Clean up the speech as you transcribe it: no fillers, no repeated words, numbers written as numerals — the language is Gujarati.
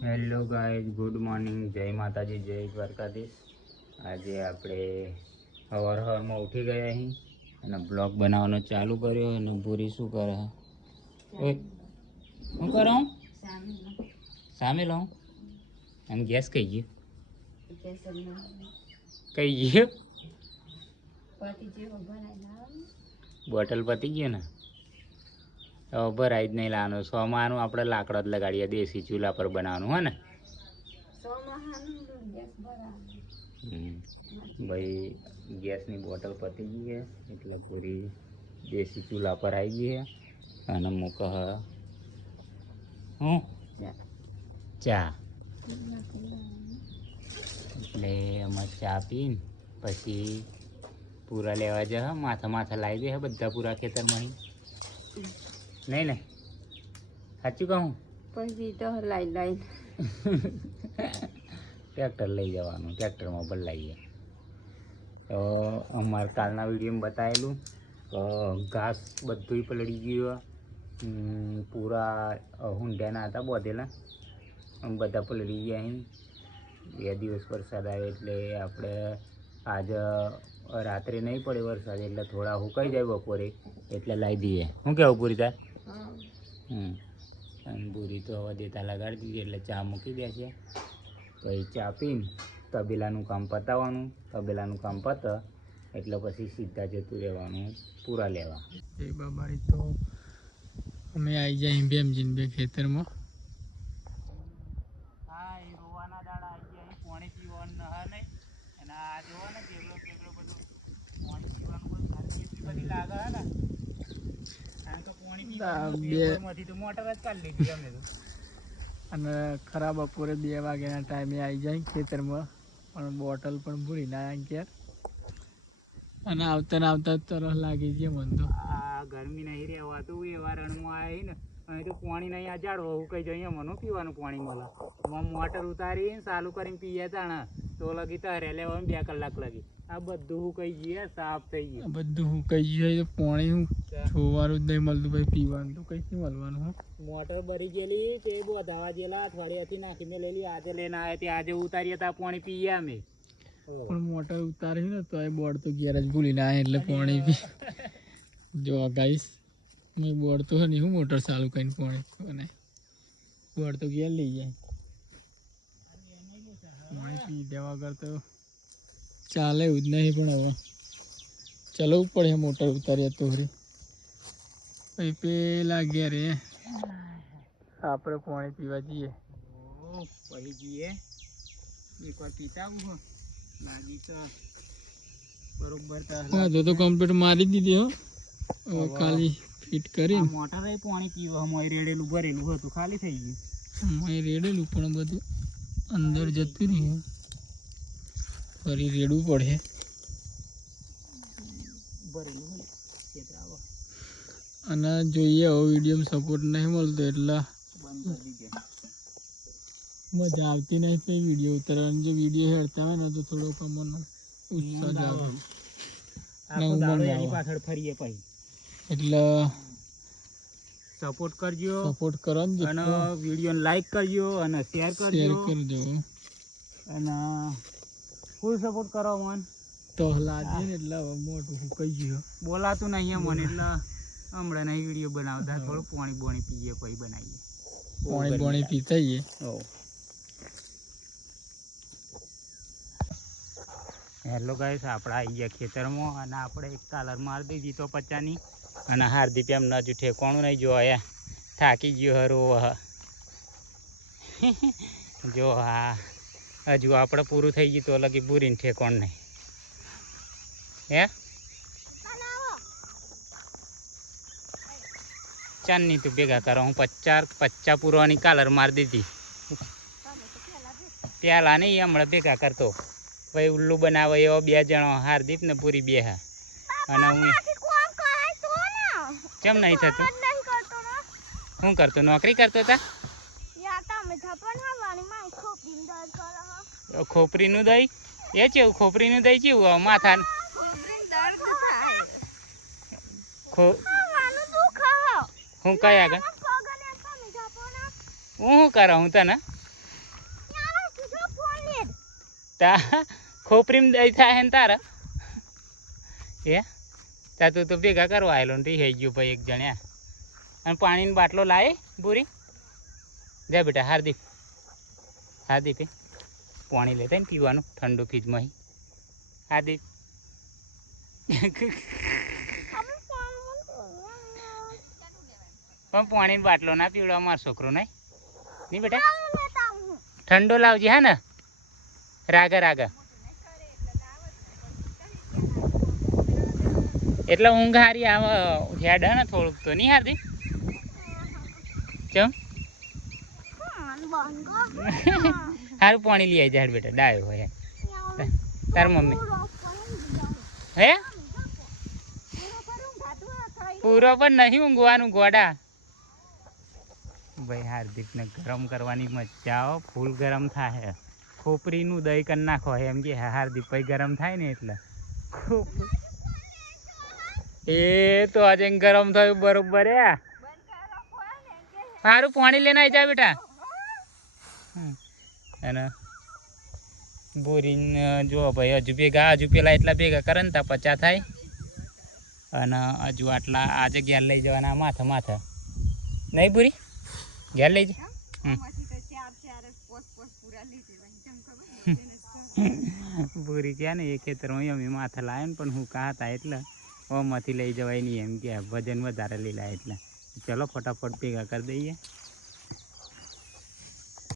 હેલો ગાઈઝ, ગુડ મોર્નિંગ, જય માતાજી, જય દ્વારકાધીશ। આજે આપણે સવારમાં ઉઠી ગયા અહીં અને બ્લોગ બનાવવાનો ચાલુ કર્યો। અને પૂરી શું કરે? ઓય શું કરો? સામે લાવું અને ગેસ કઈ ગયો? કઈ ગયો? બોટલ પતી ગયો ને? ભરાઈ જ નહીં લાવવાનું। સોમાનું આપણે લાકડો જ લગાડીએ, દેશી ચૂલા પર બનાવવાનું હો ને ભાઈ। ગેસની બોટલ પતી ગઈ છે એટલે પૂરી દેશી ચૂલા પર આવી ગઈ છે અને મૂક હું ચા, એટલે એમાં ચા પીને પછી પૂરા લેવા જા। માથા લાવી દે બધા પૂરા ખેતરમાં નહીં ને? સાચું કહું? પછી તો લાઈ ટ્રેક્ટર લઈ જવાનું, ટ્રેક્ટરમાં ભલાઈએ। તો અમારે કાલના વિડીયોમાં બતાવેલું ઘાસ બધું પલળી ગયું, પૂરા હુંડિયાના હતા બોધેલા, બધા પલળી ગયા। અહીં 2 દિવસ વરસાદ આવ્યો એટલે આપણે આજે રાત્રે નહીં પડે વરસાદ એટલે થોડા સુકાઈ જાય બપોરે એટલે લાવી દઈએ। શું કહેવું પૂરી તાર? અને પૂરી તો હવે દેતા લગાડી દીધી એટલે ચા મૂકી દે છે। પછી ચા પીને તબેલાનું કામ પતાવવાનું, તબેલાનું કામ પતે એટલે પછી સીધા જતું રહેવાનું પૂરા લેવા। એ બાબાઈ તો અમે આવી જાય ભેમજીન બે ખેતરમાં। હા, એ રોવાના દાડા આવી ગયા, પાણી પીવાનું ન નહીં અને આ જોવો ને કેવડો બધું પાણી પીવાનું કોઈ એટલી બધી લાગે હે ને, કારણ કે પાણી પીવાનું તો મોટર જ કાઢી લીધી અમે તો। અને ખરા બપોરે 2 વાગ્યાના ટાઈમે આવી જાય ખેતરમાં, પણ બોટલ પણ ભૂલી ના આવ્યા ક્યાર। અને આવતા તરસ લાગી છે મને તો। આ ગરમી નહીં રહેવાતું, એવા રણમાં આવી ને અહીં તો પાણી નહીં, આ ઝાડવા ઉકાઈ જાય, મને પીવાનું પાણી મળે। મોટર ઉતારીને ચાલુ કરીને પીએ તાણા તો લગી તરે લેવા 2 કલાક લગી। આ બધું સુકાઈ ગયું, સાફ થઈ ગયું, બધું સુકાઈ ગયું। પાણી હું જોવાનું જ નહીં મળતું ભાઈ, પીવાનું તો કઈ મળવાનું। મોટર ભરી ગયેલી તે બોધાવા ગયેલા, અઠવાડિયાથી નાખીને લેલી, આજે લઈને આવ્યા તે આજે ઉતારીએ તા પાણી પીએ અમે। પણ મોટર ઉતારી ને તો એ બોર્ડ તો ઘેર જ ભૂલી ના એટલે પાણી પી જો ગાઈસ, મેં બોર્ડ તો નહીં, હું મોટર ચાલુ કરીને પાણી અને બોર્ડ તો ઘેર લઈ જાય। પાણી પી દેવા વગર તો ચાલે એવું જ નહીં, પણ હવે ચલાવવું પડે મોટર ઉતારીએ તો પછી પેલા ઘેરે આપણે પાણી પીવા જઈએ। પછી જઈએ એકવાર પીતા આવું લાગી તો બરોબર। તો કમ્પ્લીટ મારી દીધી હો, હવે ખાલી ફિટ કરી મોટર પાણી પીવા રેડેલું ભરેલું હતું, ખાલી થઈ ગયું। રેડેલું પણ બધું અંદર જતું રહ્યું, ફરી રેડવું પડે ભરેલું। અને જોઈએ હવે વિડીયોમાં સપોર્ટ નહીં મળતો એટલે મજા આવતી નહીં તો વિડીયો ઉતારવાની। જો વિડીયો હેડતા હોય ને તો થોડો કમનો ઉત્સાહ જાગે, પાછળ ફરીએ પછી એટલે સપોર્ટ કરજો, સપોર્ટ કરો અને વિડીયોને લાઈક કરજો અને શેર કરજો અને ફૂલ સપોર્ટ કરો મન તો લાગે ને એટલે હવે મોટું સુકાઈ ગયું, બોલાતું નહીં મને એટલે હમણાં નહીં વિડીયો બનાવતા, થોડું પાણી પીએ પછી બનાવીએ। પાણી પીતા જઈએ। હેલો ગાઈસ, આપણે આવી ગયા ખેતરમાં અને આપણે એક કાલર મારી દીધી તો 50ની, અને હાર્દિક એમ ન જ ઠેકોણું નહીં જોયા, થાકી ગયો હરો જો હા હજુ આપણે પૂરું થઈ ગયું તો લગી પૂરીને ઠેકોણ નહીં હે ચાંદની તું ભેગા કરો, હું 50 પૂરવાની કાલર મારી દીધી પેલા નહીં, હમણાં ભેગા કરતો ભાઈ ઉલ્લુ બનાવે એવો 2 જણો, હાર્દિક ને પૂરી 2 હા, અને હું કેમ નહીં થતું? શું કરતો? નોકરી કરતો હતા? ખોપરીનું દહીં એ કેવું? ખોપરીનું દહીં કેવું? માથા હું કઈ આગળ હું શું કરા હું તને તા ખોપરીમાં દહીં થાય ને તારા એ તા તું તો ભેગા કરવા આવેલો ને રહી ગયું ભાઈ એક જણ્યા અને પાણીનો બાટલો લાવે પૂરી જા બેટા હાર્દિક હાર્દિક પાણી લેતા ને પીવાનું ઠંડુ ફ્રીજમાં હાર્દિક પણ પાણીનો બાટલો ના પીવડો અમારો છોકરો નહીં બેટા ઠંડો લાવજે હા ને રાગા રાગા એટલે ઊંઘ હારી આવે હેડ ને થોડુંક તો નહીં હાર્દિક ચમ સારું પાણી લઈ આવી જાય બેટા ડાયો હોય તાર મમ્મી હે પૂરો પણ નહીં ઊંઘવાનું ગોડા ભાઈ હાર્દિકને ગરમ કરવાની મજા આવે ફૂલ ગરમ થાય ખોપરીનું દહીં કરી નાખો એમ કે હાર્દિક ભાઈ ગરમ થાય ને એટલે એ તો આજે ગરમ થયું બરોબર હે સારું પાણી લઈને આવી જા બેટા અને બોરીને જો ભાઈ હજુ પેલા એટલા ભેગા કરે ને તા 50 થાય અને હજુ આટલા આજે ઘેર લઈ જવાના માથે નહીં પૂરી ઘેર લઈ જા પૂરી ક્યાં ને એ ખેતરમાં અમે માથે લાવે ને પણ હું કાં હતા એટલે ઓમાંથી લઈ જવાય નહીં એમ કે વજન વધારે લઈ લાવે એટલે ચલો ફટાફટ ભેગા કરી દઈએ